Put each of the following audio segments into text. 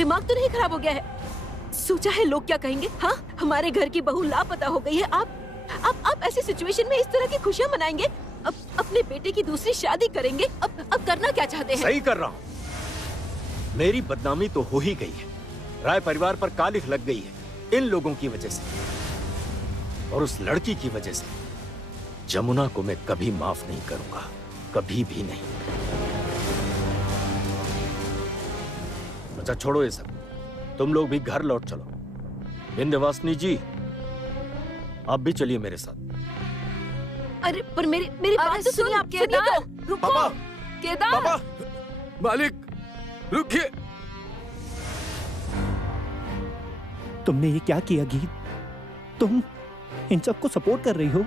दिमाग तो नहीं खराब हो गया है? सोचा है लोग क्या कहेंगे? हाँ, हमारे घर की बहू लापता हो गई है। आप ऐसी सिचुएशन में इस तरह की खुशियाँ मनाएंगे? अब अपने बेटे की दूसरी शादी करेंगे? अब करना क्या चाहते हैं? सही कर रहा हूँ। मेरी बदनामी तो हो ही गई है। राय परिवार पर कालिख लग गई है इन लोगों की वजह से, और उस लड़की की वजह से। जमुना को मैं कभी माफ नहीं करूंगा, कभी भी नहीं। अच्छा छोड़ो ये सब, तुम लोग भी घर लौट चलो। विंध्यवासिनी जी, आप भी चलिए मेरे साथ। अरे पर मेरी बात तो सुनिए। आप केदार, रुको। पापा, केदार, पापा, मालिक रुकिए। तुमने ये क्या किया गीत? तुम इन सबको सपोर्ट कर रही हो?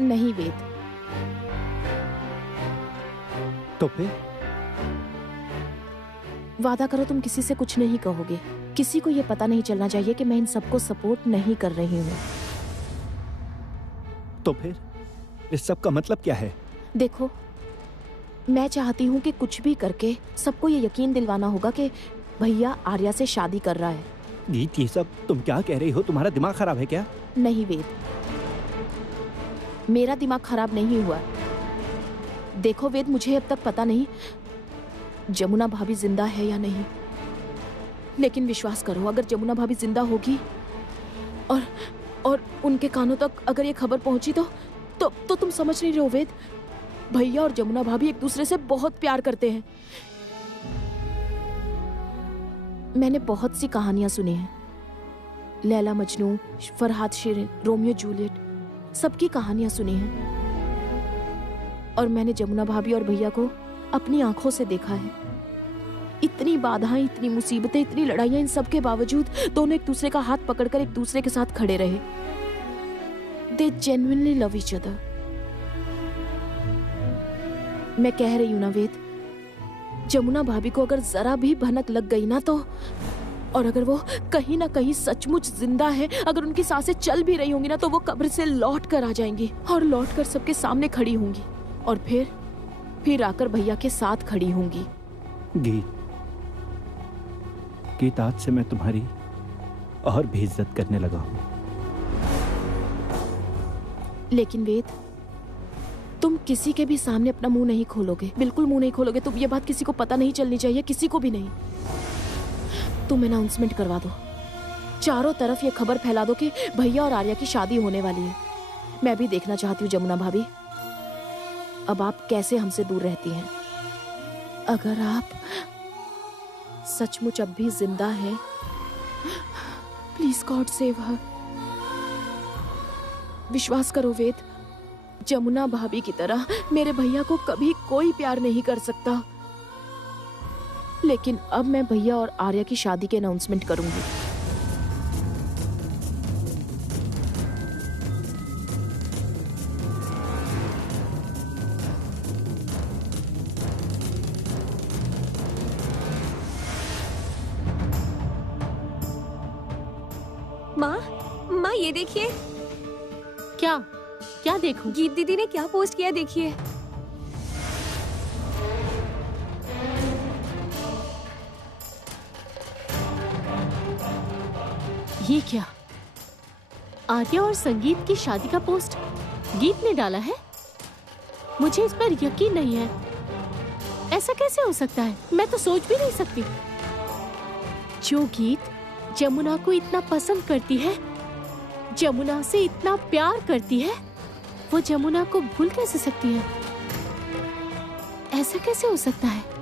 नहीं वेद, तो फिर वादा करो तुम किसी से कुछ नहीं कहोगे। किसी को ये पता नहीं चलना चाहिए कि मैं इन सबको सपोर्ट नहीं कर रही हूँ। तो फिर इस सब का मतलब क्या है? देखो, मैं चाहती हूँ कि कुछ भी करके सबको ये यकीन दिलवाना होगा कि भैया आर्या से शादी कर रहा है। गीत, ये सब तुम क्या कह रही हो? तुम्हारा दिमाग खराब है क्या? नहीं वेद, मेरा दिमाग खराब नहीं हुआ। देखो वेद, मुझे अब तक पता नहीं जमुना भाभी जिंदा है या नहीं, लेकिन विश्वास करो, अगर जमुना भाभी जिंदा होगी और उनके कानों तक अगर ये खबर पहुंची तो तुम समझ नहीं रहे हो वेद, भैया और जमुना भाभी एक दूसरे से बहुत प्यार करते हैं। मैंने बहुत सी कहानियां सुनी हैं, लैला मजनू, फरहाद शिरीन, रोमियो जूलियट, सबकी कहानियां सुनी हैं। और मैंने जमुना भाभी और भैया को अपनी आंखों से देखा है। इतनी बाधाएं, इतनी मुसीबतें, इतनी लड़ाइयां, इन सब के बावजूद दोनों एक दूसरे का हाथ पकड़कर एक दूसरे के साथ खड़े रहे। They genuinely love each other। मैं कह रही हूं ना वेद, जमुना भाभी को अगर जरा भी भनक लग गई ना तो, और अगर वो कहीं ना कहीं सचमुच जिंदा है, अगर उनकी सांसें चल भी रही होंगी ना, तो वो कब्र से लौट कर आ जाएंगी और लौट कर सबके सामने खड़ी होंगी, और फिर आकर भैया के साथ खड़ी होंगी। गीत, आज से मैं तुम्हारी और भी इज्जत करने लगा हूं। लेकिन वेद, तुम किसी के भी सामने अपना मुंह नहीं खोलोगे, बिल्कुल मुंह नहीं खोलोगे। तुम ये बात किसी को पता नहीं चलनी चाहिए, किसी को भी नहीं। तुम अनाउंसमेंट करवा दो, चारों तरफ ये खबर फैला दो कि भैया और आर्या की शादी होने वाली है। मैं भी देखना चाहती हूँ जमुना भाभी, अब आप कैसे हमसे दूर रहती हैं। अगर आप सचमुच अब भी जिंदा हैं, प्लीज गॉड सेव हर। विश्वास करो वेद, जमुना भाभी की तरह मेरे भैया को कभी कोई प्यार नहीं कर सकता। लेकिन अब मैं भैया और आर्या की शादी की अनाउंसमेंट करूंगी। माँ ये देखिए। क्या देखूं? गीत दीदी ने क्या पोस्ट किया, देखिए। ये क्या? आर्या और संगीत की शादी का पोस्ट गीत ने डाला है? मुझे इस पर यकीन नहीं है। ऐसा कैसे हो सकता है? मैं तो सोच भी नहीं सकती। जो गीत जमुना को इतना पसंद करती है, जमुना से इतना प्यार करती है, वो जमुना को भूल कैसे सकती है? ऐसा कैसे हो सकता है?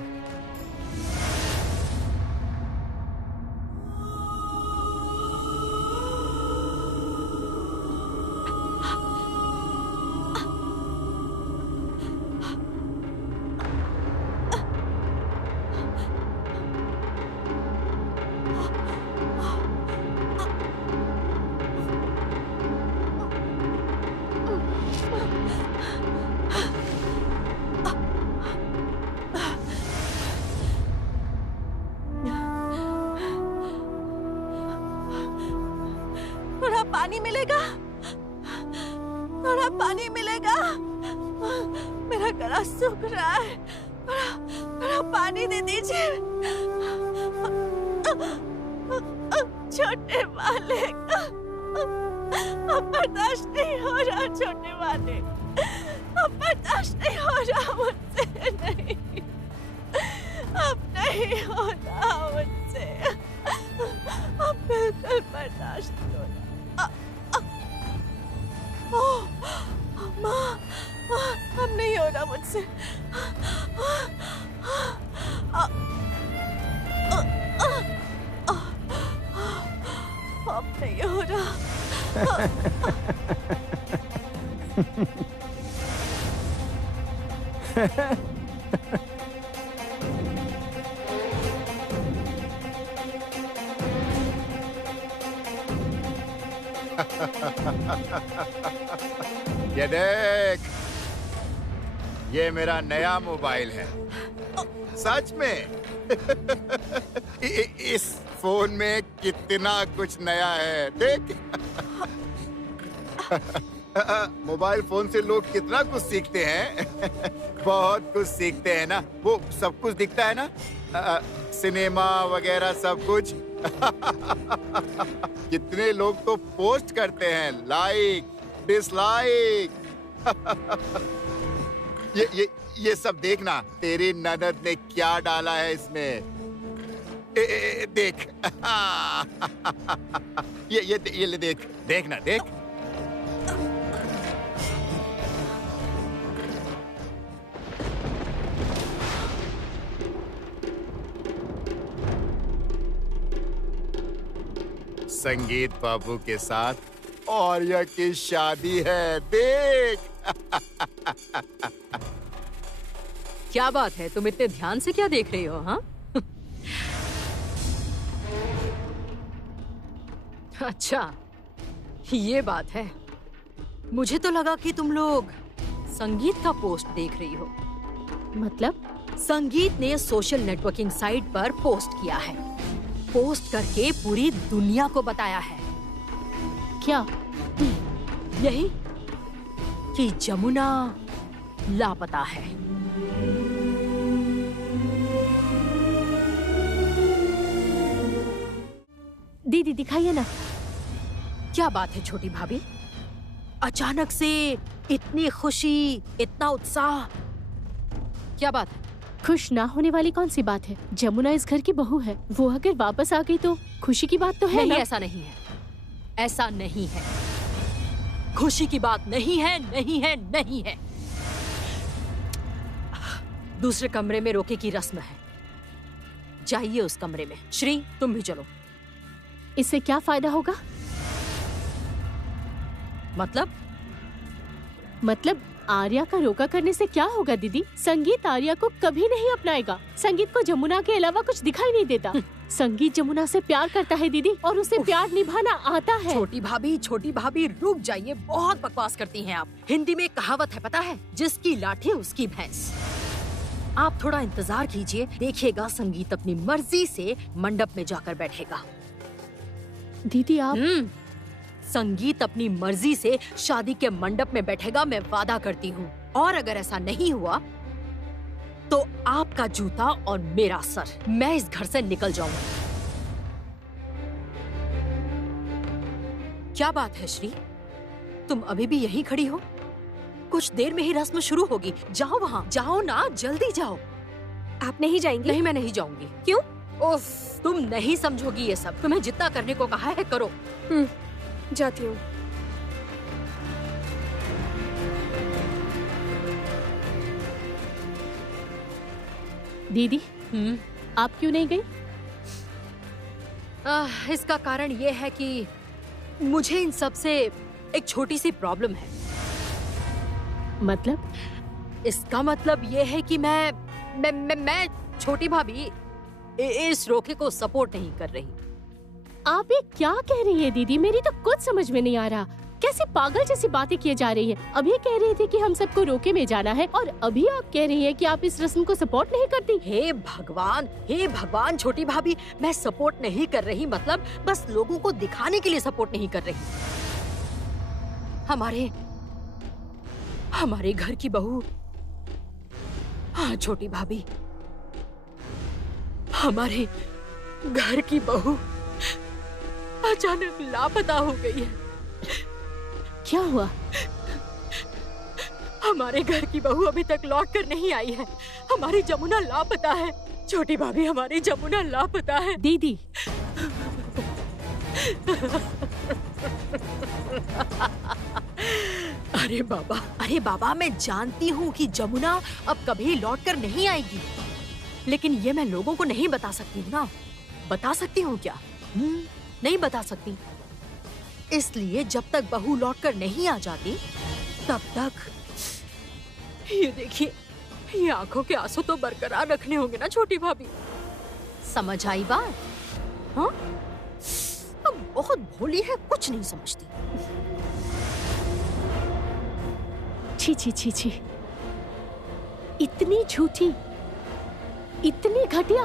पानी मिलेगा, थोड़ा पानी मिलेगा। मेरा गला सूख रहा है, थोड़ा पानी दे दीजिए। छोटे मालिक, अब बर्दाश्त नहीं हो रहा छोटे मालिक, अब बर्दाश्त नहीं हो रहा मुझसे, नहीं, अब नहीं हो रहा मुझसे, अब बिल्कुल बर्दाश्त नहीं हो रहा। माँ, अब नहीं हो रहा मुझसे। अब नहीं हो रहा। ये देख, ये मेरा नया मोबाइल है। सच में इस फोन में कितना कुछ नया है, देख। मोबाइल फोन से लोग कितना कुछ सीखते हैं। बहुत कुछ सीखते हैं ना, वो सब कुछ दिखता है ना, सिनेमा वगैरह सब कुछ। कितने लोग तो पोस्ट करते हैं, लाइक डिसलाइक। ये सब देखना, तेरी ननद ने क्या डाला है इसमें। देख। ये ले, देख, देखना, देख। संगीत बाबू के साथ और्या की शादी है, देख। क्या बात है, तुम इतने ध्यान से क्या देख रही हो? हाँ? अच्छा, ये बात है। मुझे तो लगा कि तुम लोग संगीत का पोस्ट देख रही हो। मतलब? संगीत ने सोशल नेटवर्किंग साइट पर पोस्ट किया है। पोस्ट करके पूरी दुनिया को बताया है। क्या? यही कि जमुना लापता है। दीदी दिखाइए ना। क्या बात है छोटी भाभी, अचानक से इतनी खुशी, इतना उत्साह, क्या बात है? खुश ना होने वाली कौन सी बात है? जमुना इस घर की बहू है, वो अगर वापस आ गई तो खुशी की बात तो है नहीं, ना? ऐसा नहीं है, ऐसा नहीं है। खुशी की बात नहीं है, नहीं है, नहीं है। दूसरे कमरे में रोके की रस्म है, जाइए उस कमरे में। श्री, तुम भी चलो। इससे क्या फायदा होगा? मतलब आर्या का रोका करने से क्या होगा दीदी? संगीत आर्या को कभी नहीं अपनाएगा। संगीत को जमुना के अलावा कुछ दिखाई नहीं देता। संगीत जमुना से प्यार करता है दीदी, और उसे प्यार निभाना आता है। छोटी भाभी रुक जाइए, बहुत बकवास करती हैं आप। हिंदी में एक कहावत है पता है, जिसकी लाठी उसकी भैंस। आप थोड़ा इंतजार कीजिए, देखिएगा संगीत अपनी मर्जी से मंडप में जाकर बैठेगा। दीदी आप संगीत अपनी मर्जी से शादी के मंडप में बैठेगा, मैं वादा करती हूँ। और अगर ऐसा नहीं हुआ तो आपका जूता और मेरा सर, मैं इस घर से निकल जाऊंगी। क्या बात है श्री, तुम अभी भी यहीं खड़ी हो? कुछ देर में ही रस्म शुरू होगी, जाओ वहाँ, जाओ ना, जल्दी जाओ। आप नहीं जाएंगी? नहीं, मैं नहीं जाऊंगी। क्यों? उफ, तुम नहीं समझोगी ये सब। तुम्हें जितना करने को कहा है करो। जाती हूँ। दीदी आप क्यों नहीं गई? इसका कारण ये है कि मुझे इन सब से एक छोटी सी प्रॉब्लम है। मतलब? इसका मतलब ये है कि मैं छोटी भाभी इस रोके को सपोर्ट नहीं कर रही। आप ये क्या कह रही है दीदी? मेरी तो कुछ समझ में नहीं आ रहा। कैसे पागल जैसी बातें किए जा रही है। अभी कह रही थी कि हम सबको रोके में जाना है, और अभी आप कह रही है कि आप इस रस्म को सपोर्ट नहीं करती। हे भगवान छोटी भाभी, मैं सपोर्ट नहीं कर रही, मतलब बस लोगों को दिखाने के लिए सपोर्ट नहीं कर रही। हमारे घर की बहू, हाँ छोटी भाभी, घर की बहू अचानक लापता हो गई है। क्या हुआ? हमारे घर की बहू अभी तक लौट कर नहीं आई है। हमारी जमुना लापता है। छोटी भाभी, हमारी जमुना लापता है। दीदी, अरे बाबा, मैं जानती हूँ कि जमुना अब कभी लौट कर नहीं आएगी, लेकिन ये मैं लोगों को नहीं बता सकती हूँ ना। बता सकती हूँ क्या? नहीं बता सकती। इसलिए जब तक बहू लौट कर नहीं आ जाती, तब तक ये देखिए, ये आंखों के आंसू तो बरकरार रखने होंगे ना छोटी भाभी। समझ आई बात? हाँ, अब बहुत भोली है, कुछ नहीं समझती। छी छी छी छी, इतनी झूठी, इतनी घटिया,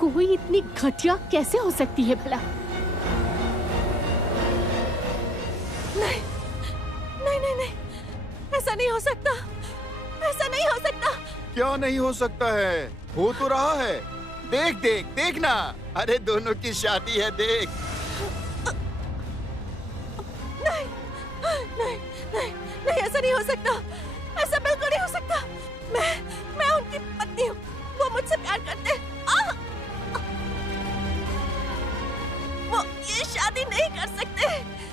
कोई इतनी घटिया कैसे हो सकती है भला? नहीं नहीं नहीं नहीं, ऐसा नहीं हो सकता, ऐसा नहीं हो सकता। क्या नहीं हो सकता है? हो तो रहा है। देख देख देखना, अरे दोनों की शादी है, देख। नहीं नहीं नहीं नहीं, ऐसा नहीं हो सकता, ऐसा बिल्कुल नहीं हो सकता। मैं उनकी पत्नी हूँ, वो मुझसे प्यार करते हैं। वो ये शादी नहीं कर सकते,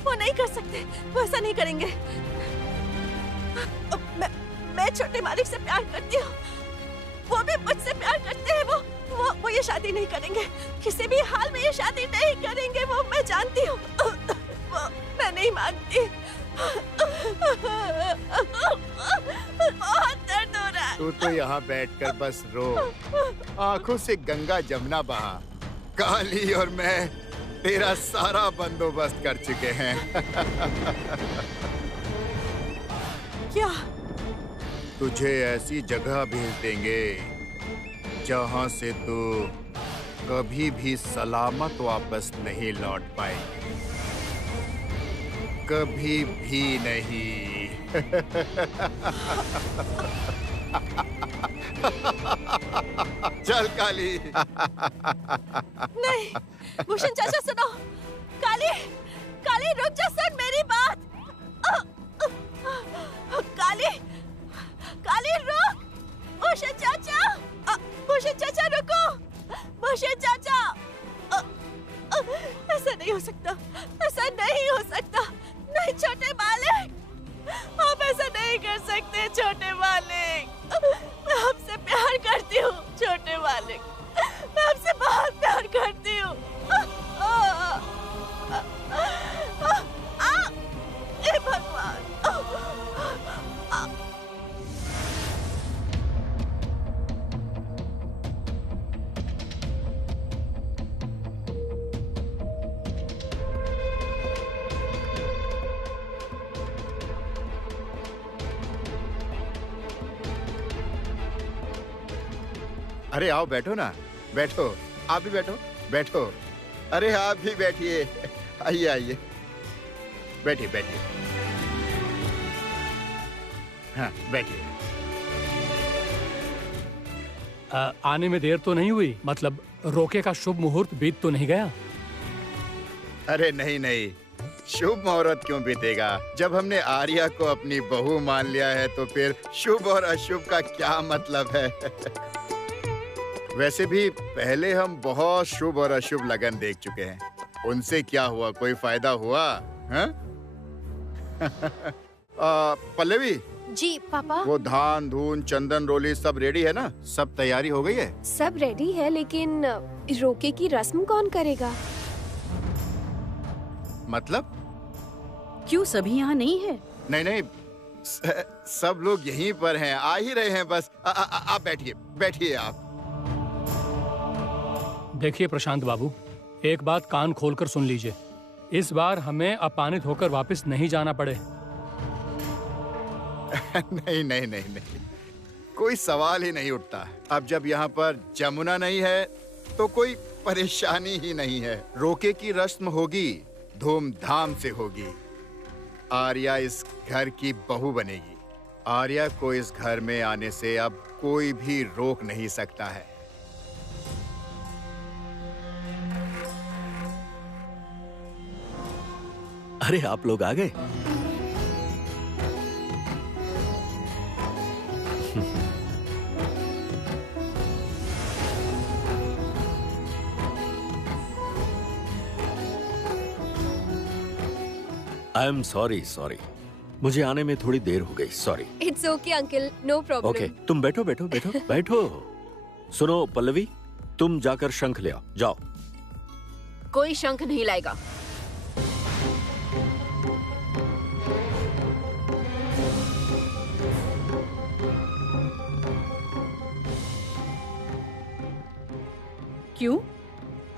वो नहीं कर सकते, वो ऐसा नहीं करेंगे। मैं छोटे मालिक से प्यार करती हूँ, वो भी मुझसे प्यार करते हैं। वो ये शादी नहीं करेंगे, किसी भी हाल में ये शादी नहीं करेंगे, वो मैं जानती हूँ। मैं नहीं मांगती। बहुत दर्द हो रहा है। तू तो यहाँ बैठकर बस रो, आंखों से गंगा जमुना बहा। काली और मैं तेरा सारा बंदोबस्त कर चुके हैं। क्या? तुझे ऐसी जगह भेज देंगे जहाँ से तू कभी भी सलामत वापस नहीं लौट पाएगी, कभी भी नहीं। चल काली। नहीं, भूषण चाचा सुनो। काली, काली रुक जा, सुन मेरी बात। काली, काली रुक। भूषण चाचा, भूषण चाचा रुको। भूषण चाचा, ऐसा नहीं हो सकता, ऐसा नहीं हो सकता। नहीं छोटे मालिक, आप ऐसा नहीं कर सकते छोटे मालिक। मैं आपसे प्यार करती हूँ छोटे मालिक, मैं आपसे बहुत प्यार करती हूँ। हे भगवान। अरे आओ, बैठो ना, बैठो। आप भी बैठो, बैठो। अरे आप भी बैठिए, आइए आइए, बैठिए बैठिए। हाँ बैठिए। आने में देर तो नहीं हुई? मतलब रोके का शुभ मुहूर्त बीत तो नहीं गया? अरे नहीं नहीं, शुभ मुहूर्त क्यों बीतेगा? जब हमने आर्या को अपनी बहू मान लिया है तो फिर शुभ और अशुभ का क्या मतलब है? वैसे भी पहले हम बहुत शुभ और अशुभ लगन देख चुके हैं, उनसे क्या हुआ? कोई फायदा हुआ? हाँ? पल्लवी जी पापा। वो धान धून चंदन रोली सब रेडी है ना? सब तैयारी हो गई है? सब रेडी है, लेकिन रोके की रस्म कौन करेगा? मतलब? क्यों सभी यहाँ नहीं है? नहीं नहीं, सब लोग यहीं पर हैं, आ ही रहे हैं बस। आप बैठिए, बैठिए आप। देखिए प्रशांत बाबू, एक बात कान खोलकर सुन लीजिए। इस बार हमें अपमानित होकर वापस नहीं जाना पड़े। नहीं नहीं नहीं नहीं, कोई सवाल ही नहीं उठता। अब जब यहाँ पर जमुना नहीं है तो कोई परेशानी ही नहीं है। रोके की रस्म होगी, धूमधाम से होगी। आर्या इस घर की बहू बनेगी। आर्या को इस घर में आने से अब कोई भी रोक नहीं सकता है। अरे आप लोग आ गए। आई एम सॉरी मुझे आने में थोड़ी देर हो गई, sorry. It's okay uncle, no problem. Okay, तुम बैठो बैठो बैठो बैठो। सुनो पल्लवी, तुम जाकर शंख ले आओ, जाओ। कोई शंख नहीं लाएगा। क्यों?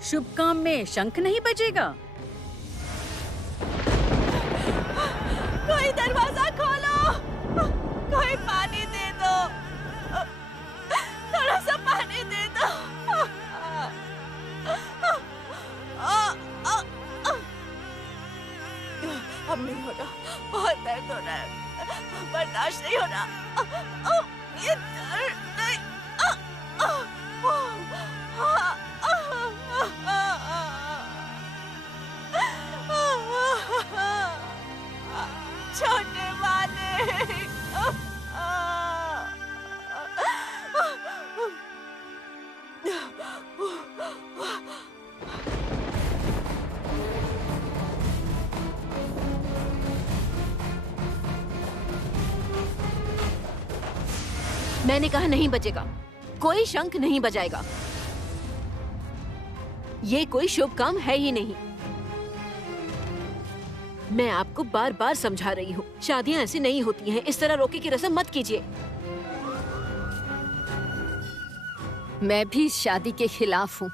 शुभ काम में शंख नहीं बजेगा? कोई दरवाजा खोलो, कोई पानी दे दो, थोड़ा सा पानी दे दो। अब नहीं हो रहा, बहुत दर्द हो रहा है, बर्दाश्त नहीं हो रहा। ये दर्द नहीं। छोटे वाले। मैंने कहा नहीं बजेगा, कोई शंख नहीं बजाएगा। ये कोई शुभ काम है ही नहीं। मैं आपको बार बार समझा रही हूँ, शादियाँ ऐसी नहीं होती हैं। इस तरह रोके की रस्म मत कीजिए। मैं भी इस शादी के खिलाफ हूँ।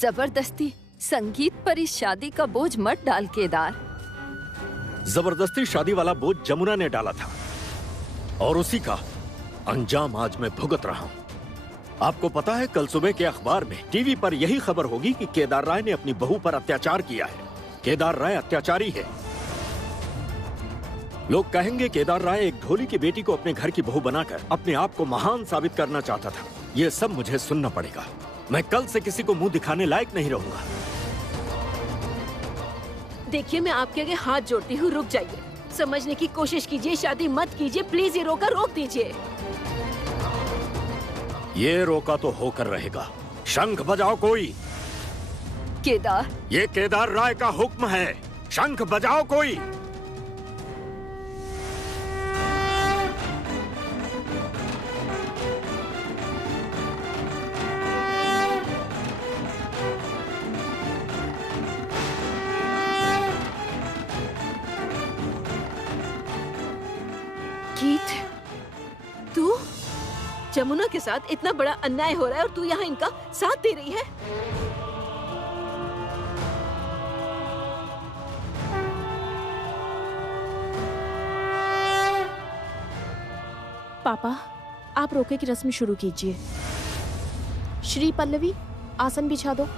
जबरदस्ती संगीत पर इस शादी का बोझ मत डाल केदार। जबरदस्ती शादी वाला बोझ जमुना ने डाला था और उसी का अंजाम आज मैं भुगत रहा हूँ। आपको पता है, कल सुबह के अखबार में टीवी पर यही खबर होगी कि केदार राय ने अपनी बहू पर अत्याचार किया है। केदार राय अत्याचारी है। लोग कहेंगे केदार राय एक ढोली की बेटी को अपने घर की बहू बनाकर अपने आप को महान साबित करना चाहता था। ये सब मुझे सुनना पड़ेगा। मैं कल से किसी को मुंह दिखाने लायक नहीं रहूंगा। देखिए, मैं आपके आगे हाथ जोड़ती हूँ, रुक जाइए, समझने की कोशिश कीजिए, शादी मत कीजिए प्लीज। ये रोका रोक दीजिए। ये रोका तो होकर रहेगा। शंख बजाओ कोई। केदार, ये केदार राय का हुक्म है। शंख बजाओ कोई। गीत, तू जमुना के साथ इतना बड़ा अन्याय हो रहा है और तू यहाँ इनका साथ दे रही है। पापा, आप रोके की रस्म शुरू कीजिए। श्री पल्लवी, आसन बिछा दो।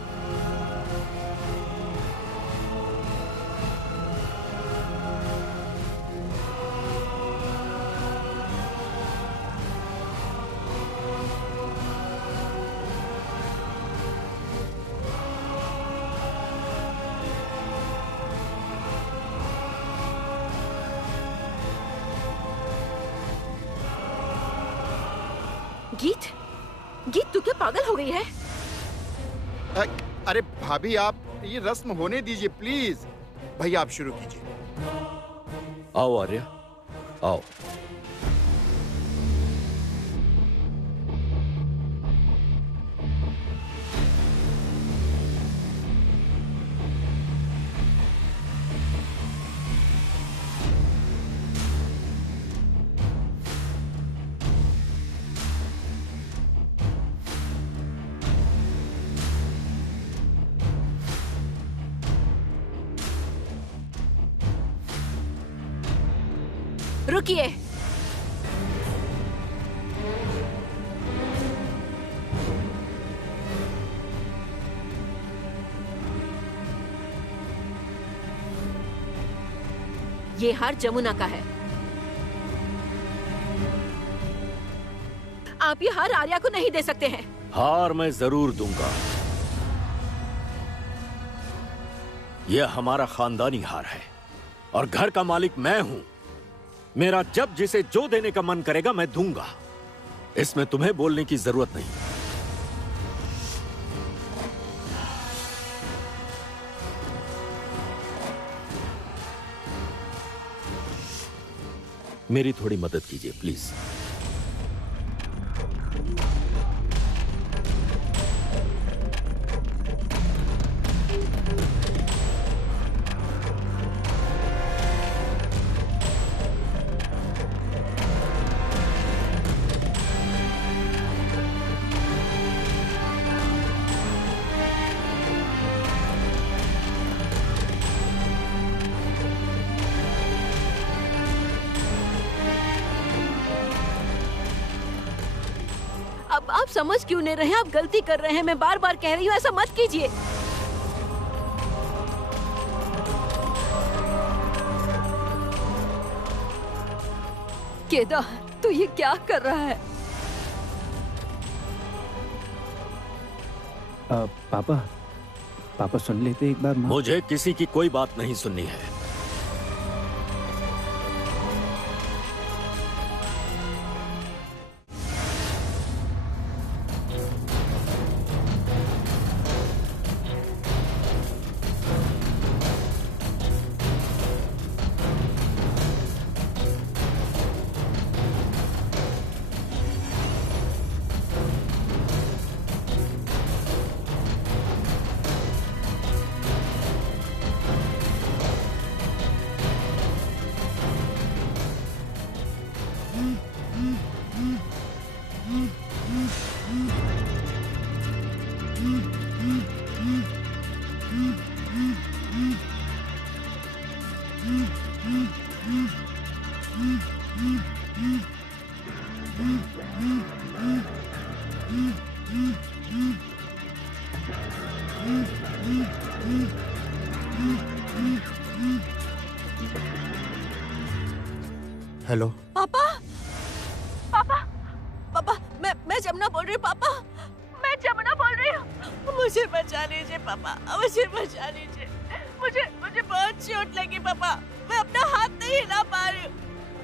गीत, गीत तू क्या पागल हो गई है? अरे भाभी, आप ये रस्म होने दीजिए प्लीज। भैया आप शुरू कीजिए। आओ आर्या, आओ। रुकिए। ये हार जमुना का है। आप ये हार आर्या को नहीं दे सकते हैं। हार मैं जरूर दूंगा। यह हमारा खानदानी हार है। और घर का मालिक मैं हूं। मेरा जब जिसे जो देने का मन करेगा मैं दूंगा। इसमें तुम्हें बोलने की जरूरत नहीं। मेरी थोड़ी मदद कीजिए प्लीज। अब आप समझ क्यों नहीं रहे? आप गलती कर रहे हैं। मैं बार बार कह रही हूँ ऐसा मत कीजिए। केदार, तू ये क्या कर रहा है? पापा सुन लेते एक बार। मुझे किसी की कोई बात नहीं सुननी है। हेलो पापा, पापा, पापा, मैं जमुना बोल रही हूँ। पापा, मैं जमुना बोल रही हूँ। मुझे बचा लीजिए पापा, मुझे बचा लीजिए। मुझे बहुत चोट लगी पापा। मैं अपना हाथ नहीं हिला पा रही हूँ।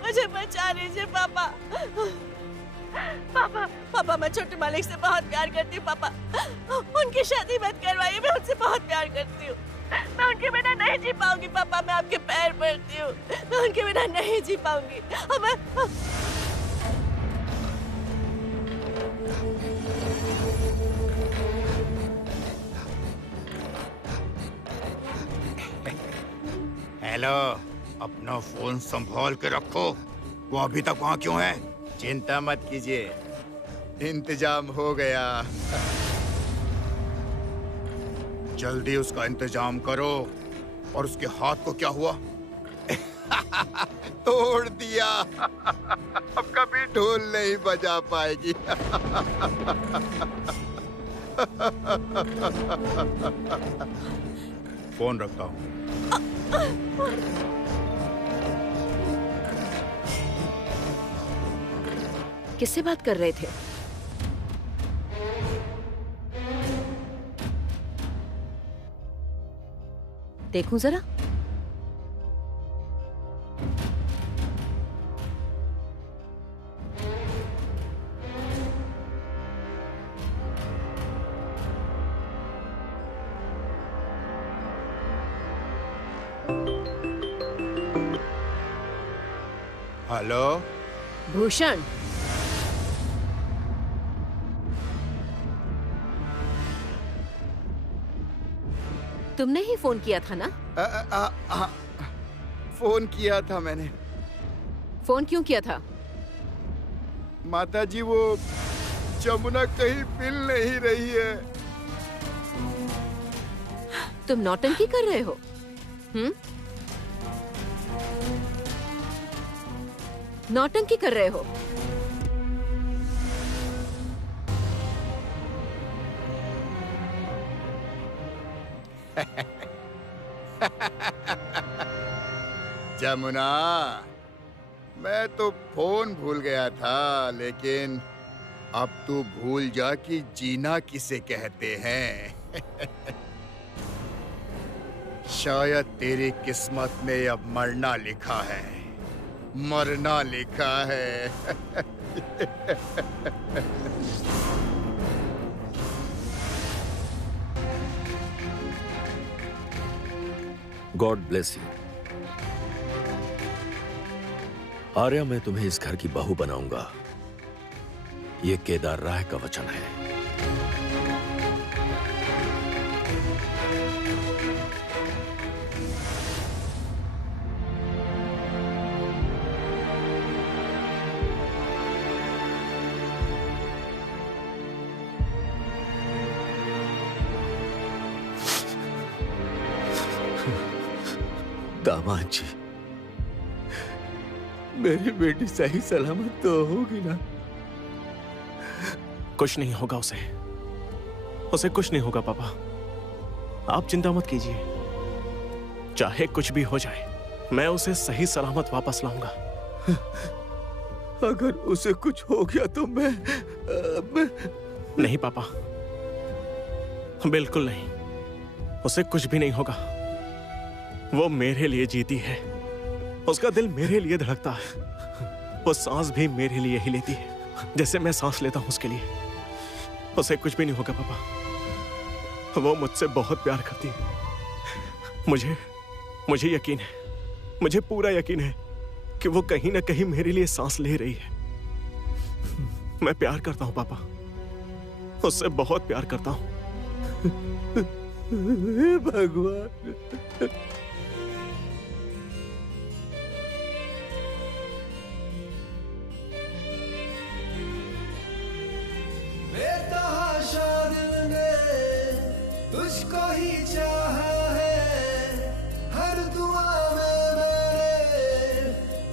मुझे बचा लीजिए पापा। पापा, पापा, मैं छोटे मालिक से बहुत प्यार करती हूँ पापा। उनकी शादी मत करवाइए। मैं उनसे बहुत प्यार करती हूँ। मैं उनके बिना नहीं जी पाऊंगी पापा। मैं आपके पैर पड़ती हूँ। मैं उनके बिना नहीं जी पाऊंगी। और मैं हेलो, अपना फोन संभाल के रखो। वो अभी तक वहाँ क्यों है? चिंता मत कीजिए, इंतजाम हो गया। जल्दी उसका इंतजाम करो। और उसके हाथ को क्या हुआ? तोड़ दिया। अब कभी ढोल नहीं बजा पाएगी। फोन रखता हूँ। किससे बात कर रहे थे? देखूं जरा। हेलो भूषण, तुमने ही फोन किया था ना? फोन किया था मैंने। फोन क्यों किया था? माताजी, वो जमुना कहीं मिल नहीं रही है। तुम नौटंकी कर रहे हो? नौटंकी कर रहे हो? जमुना, मैं तो फोन भूल गया था, लेकिन अब तू भूल जा कि जीना किसे कहते हैं। शायद तेरी किस्मत में अब मरना लिखा है, मरना लिखा है। God bless you. आर्या, मैं तुम्हें इस घर की बहू बनाऊंगा, ये केदार राय का वचन है। दामाद जी, मेरी बेटी सही सलामत तो होगी ना? कुछ नहीं होगा उसे कुछ नहीं होगा पापा, आप चिंता मत कीजिए। चाहे कुछ भी हो जाए, मैं उसे सही सलामत वापस लाऊंगा। अगर उसे कुछ हो गया तो मैं नहीं पापा, बिल्कुल नहीं, उसे कुछ भी नहीं होगा। वो मेरे लिए जीती है, उसका दिल मेरे लिए धड़कता है, वो सांस भी मेरे लिए ही लेती है जैसे मैं सांस लेता हूं उसके लिए। उसे कुछ भी नहीं होगा पापा, वो मुझसे बहुत प्यार करती है। मुझे यकीन है, मुझे पूरा यकीन है कि वो कहीं ना कहीं मेरे लिए सांस ले रही है। मैं प्यार करता हूं पापा, उससे बहुत प्यार करता हूं। भगवान, तुझको ही चाहा है, हर दुआ में मैंने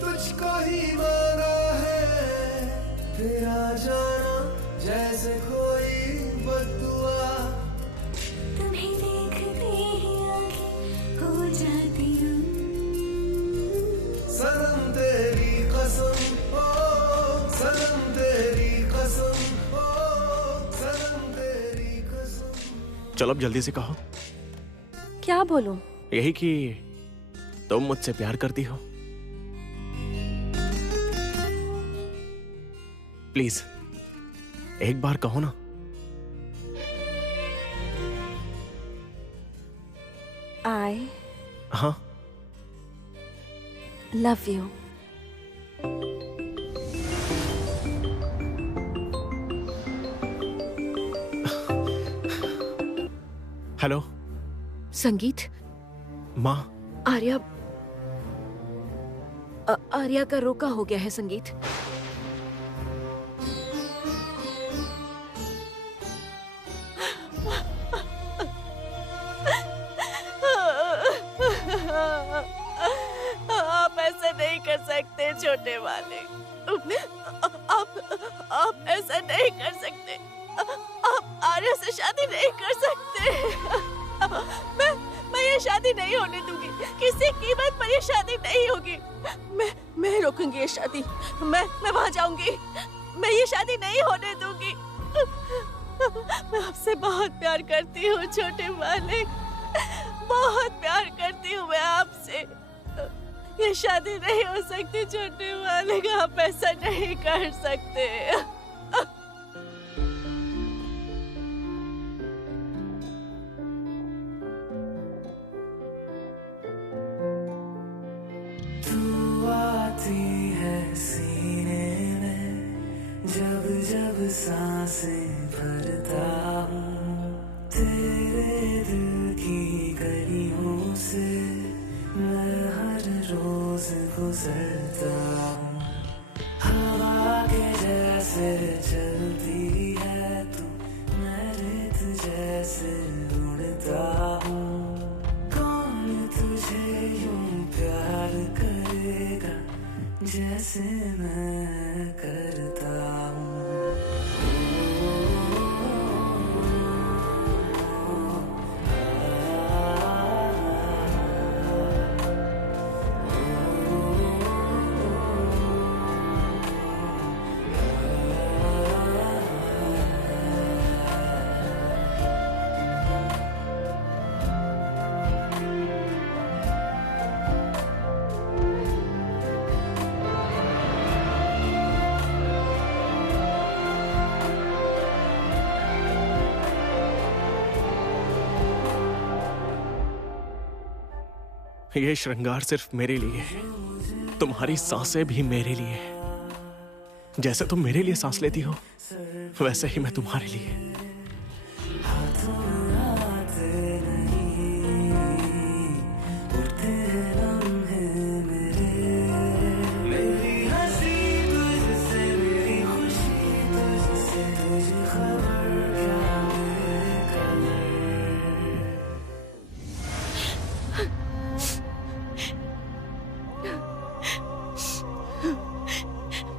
तुझको ही मांगा है। तेरा जाना जैसे कोई बद्दुआ, तुम्हें देखते ही आंखें हो जाती हूँ। सनम तेरी कसम, ओ सनम तेरी कसम, ओ सनम तेरी कसम। चलो अब जल्दी से कहो। क्या बोलूं? यही कि तुम मुझसे प्यार करती हो। प्लीज एक बार कहो ना। I हाँ, love you. हेलो संगीत, माँ। आर्या का रोका हो गया है संगीत। आप ऐसा नहीं कर सकते छोटे वाले, आप ऐसा नहीं कर सकते। आप आर्या से शादी नहीं कर सकते। मैं ये शादी नहीं होने दूंगी, किसी कीमत पर ये शादी नहीं होगी। मैं रोकूंगी ये शादी, मैं वहां जाऊंगी, मैं ये शादी नहीं होने दूंगी। मैं आपसे बहुत प्यार करती हूँ छोटे मालिक, बहुत प्यार करती हूँ मैं आपसे। ये शादी नहीं हो सकती छोटे मालिक, आप ऐसा नहीं कर सकते। जब सांसें भरता हूँ तेरे दिल की गलियों से, मैं हर रोज गुजरता हूँ। हवा के जैसे चलती है तू, मैं रेत जैसे उड़ता हूँ। कौन तुझे यूं प्यार करेगा जैसे मैं करता हूँ। ये श्रृंगार सिर्फ मेरे लिए है। तुम्हारी सांसें भी मेरे लिए है। जैसे तुम मेरे लिए सांस लेती हो वैसे ही मैं तुम्हारे लिए।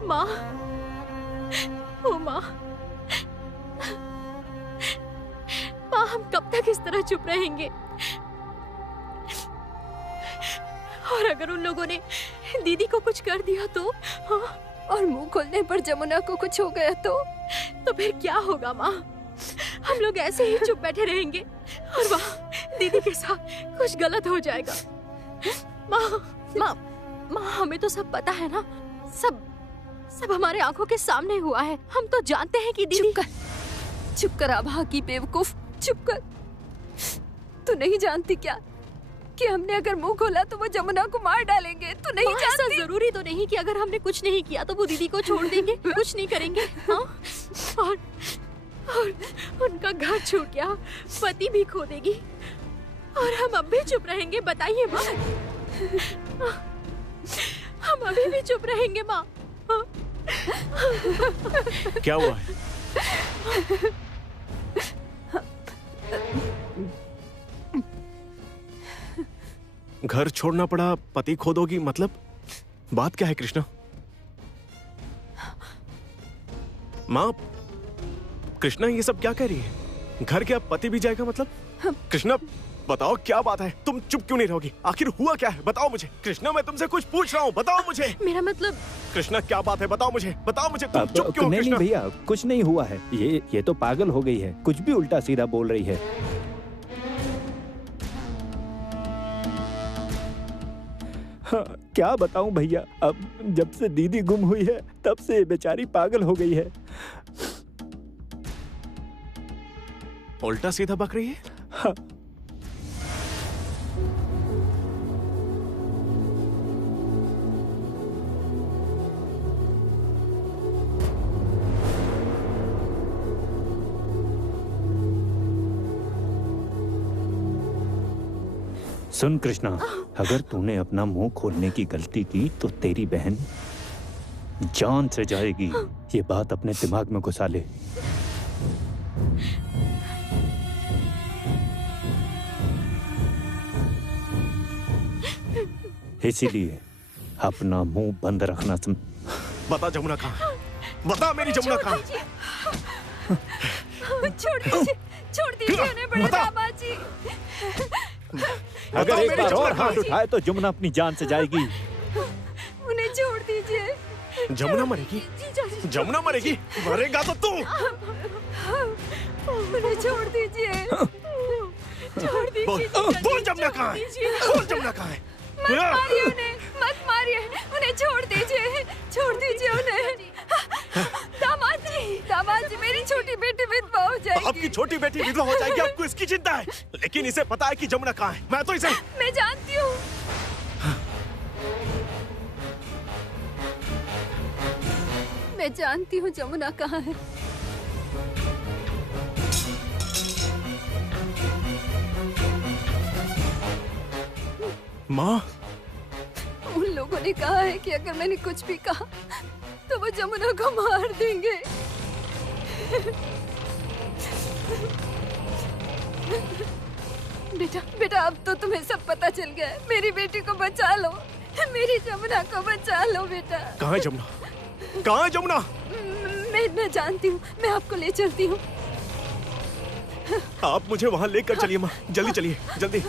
माँ, ओ माँ, माँ हम कब तक इस तरह चुप रहेंगे? और अगर उन लोगों ने दीदी को कुछ कर दिया तो? हाँ? और मुंह खोलने पर जमुना को कुछ हो गया तो फिर क्या होगा माँ? हम लोग ऐसे ही चुप बैठे रहेंगे और वहाँ दीदी के साथ कुछ गलत हो जाएगा। माँ हमें तो सब पता है ना, सब हमारे आंखों के सामने हुआ है। हम तो जानते हैं कि दीदी। चुप कर आभा की बेवकूफ, चुप कर। तू नहीं जानती क्या कि हमने अगर मुंह खोला तो वो जमुना को मार डालेंगे? तू नहीं जानती? ऐसा जरूरी तो नहीं कि अगर हमने कुछ नहीं किया तो वो दीदी को छोड़ देंगे, कुछ नहीं करेंगे। हाँ? और उनका घर छूट गया, पति भी खो देगी और हम अब भी चुप रहेंगे? बताइए माँ, हम अभी भी चुप रहेंगे माँ? क्या हुआ है? घर छोड़ना पड़ा, पति खो दोगी, मतलब बात क्या है कृष्णा? माँ, कृष्णा ये सब क्या कह रही है? घर के अब पति भी जाएगा मतलब? कृष्णा बताओ क्या बात है? तुम चुप क्यों नहीं रहोगी? आखिर हुआ क्या है? बताओ मुझे। कृष्णा मैं तुमसे कुछ पूछ रहा हूँ, बताओ मुझे। मेरा मतलब कृष्णा क्या बात है? बताओ मुझे, बताओ मुझे। तुम चुप क्यों? नहीं भैया, कुछ नहीं हुआ है। ये तो पागल हो गई है, कुछ भी उल्टा सीधा बोल रही है। हाँ, क्या बताऊं भैया, अब जब से दीदी गुम हुई है तब से बेचारी पागल हो गई है। उल्टा सीधा बक रही है? हाँ। सुन कृष्णा, अगर तूने अपना मुंह खोलने की गलती की तो तेरी बहन जान से जाएगी। ये बात अपने दिमाग में घुसा ले। इसीलिए अपना मुंह बंद रखना। बता जमुना कहाँ? बता मेरी जमुना कहाँ? छोड़ दीजिए उन्हें बड़े बाबा जी। अगर एक बार और हाथ उठाए तो जमुना अपनी जान से जाएगी। उन्हें छोड़ दीजिए। जमुना मरेगी? जमुना मरेगी? मरेगा तो तू। उन्हें छोड़ दीजिए। छोड़ दीजिए। बोल जमुना कहाँ है? बोल जमुना कहाँ है? मत मारिए उन्हें, मत मारिए उन्हें, छोड़ दीजिए, छोड़ दीजिए उन्हें। दामाद जी मेरी छोटी बेटी विधवा हो जाएगी। आपकी छोटी बेटी विधवा हो जाएगी, आपको इसकी चिंता है, लेकिन इसे पता है कि जमुना कहाँ है। मैं तो इसे मैं जानती हूँ। मैं जानती हूँ जमुना कहाँ है। माँ, उन लोगों ने कहा है कि अगर मैंने कुछ भी कहा तो वो जमुना को मार देंगे। बेटा अब तो तुम्हें सब पता चल गया है। मेरी बेटी को बचा लो, मेरी जमुना को बचा लो बेटा। कहाँ है जमुना? कहाँ है जमुना? मैं जानती हूँ, मैं आपको ले चलती हूँ। आप मुझे वहाँ लेकर चलिए माँ, जल्दी चलिए, जल्दी।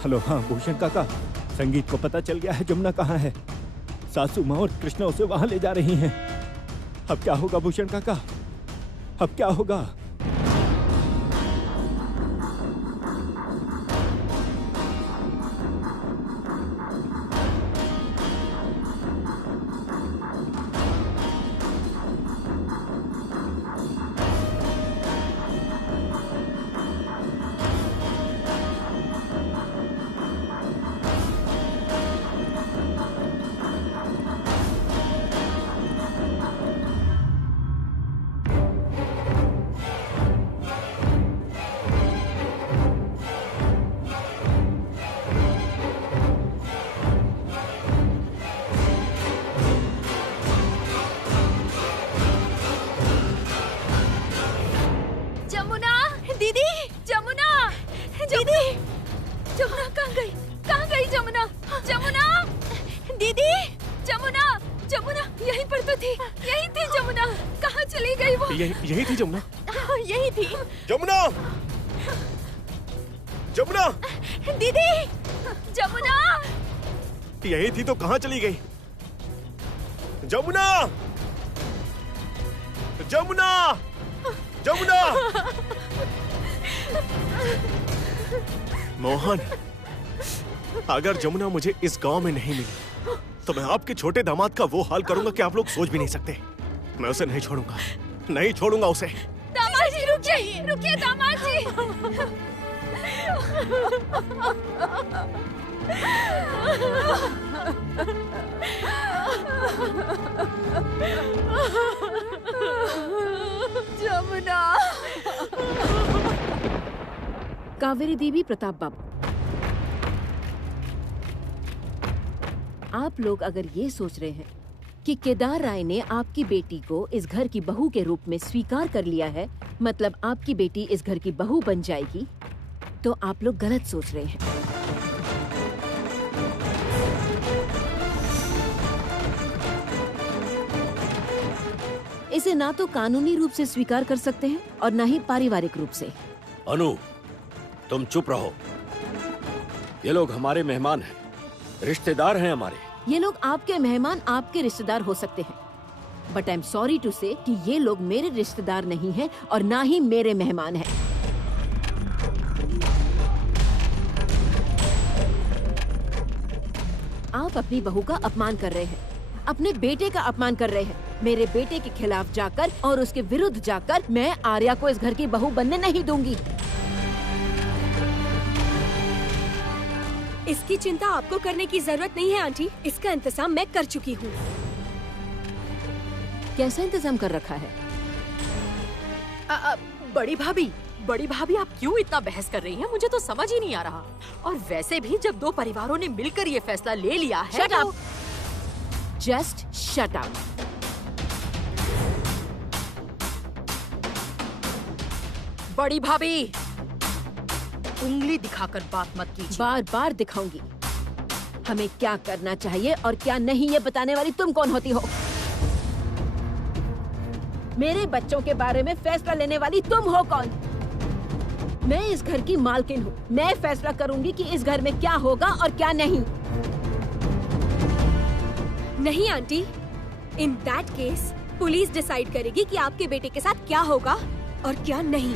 हेलो, हाँ भूषण काका, संगीत को पता चल गया है जमुना कहाँ है। सासू माँ और कृष्णा उसे वहां ले जा रही हैं। अब क्या होगा भूषण काका? अब क्या होगा? यही थी जमुना। यही थी जमुना, जमुना, दीदी, जमुना। यही थी तो कहाँ चली गई? जमुना, जमुना, जमुना। मोहन, अगर जमुना मुझे इस गांव में नहीं मिली तो मैं आपके छोटे दामाद का वो हाल करूंगा कि आप लोग सोच भी नहीं सकते। मैं उसे नहीं छोड़ूंगा, नहीं छोड़ूंगा उसे। दामाद जी रुकिए, रुकिए दामाद जी। जमुना। कावेरी देवी, प्रताप बाबू, आप लोग अगर ये सोच रहे हैं कि केदार राय ने आपकी बेटी को इस घर की बहू के रूप में स्वीकार कर लिया है, मतलब आपकी बेटी इस घर की बहू बन जाएगी, तो आप लोग गलत सोच रहे हैं। इसे ना तो कानूनी रूप से स्वीकार कर सकते हैं और ना ही पारिवारिक रूप से। अनु, तुम चुप रहो। ये लोग हमारे मेहमान हैं, रिश्तेदार हैं हमारे। ये लोग आपके मेहमान, आपके रिश्तेदार हो सकते हैं, but I am sorry to say कि ये लोग मेरे रिश्तेदार नहीं हैं और ना ही मेरे मेहमान हैं। आप अपनी बहू का अपमान कर रहे हैं, अपने बेटे का अपमान कर रहे हैं। मेरे बेटे के खिलाफ जाकर और उसके विरुद्ध जाकर मैं आर्या को इस घर की बहू बनने नहीं दूंगी। इसकी चिंता आपको करने की जरूरत नहीं है आंटी, इसका इंतजाम मैं कर चुकी हूँ। कैसा इंतजाम कर रखा है? बड़ी भाभी, बड़ी भाभी, आप क्यों इतना बहस कर रही हैं? मुझे तो समझ ही नहीं आ रहा। और वैसे भी जब दो परिवारों ने मिलकर ये फैसला ले लिया है, Shut up! Just shut up! बड़ी भाभी, उंगली दिखाकर बात मत कीजिए। बार बार दिखाऊंगी। हमें क्या करना चाहिए और क्या नहीं, ये बताने वाली तुम कौन होती हो? मेरे बच्चों के बारे में फैसला लेने वाली तुम हो कौन? मैं इस घर की मालकिन हूँ। मैं फैसला करूंगी कि इस घर में क्या होगा और क्या नहीं। नहीं aunty, in that case police decide करेगी कि आपके बेटे के साथ क्या होगा और क्या नहीं।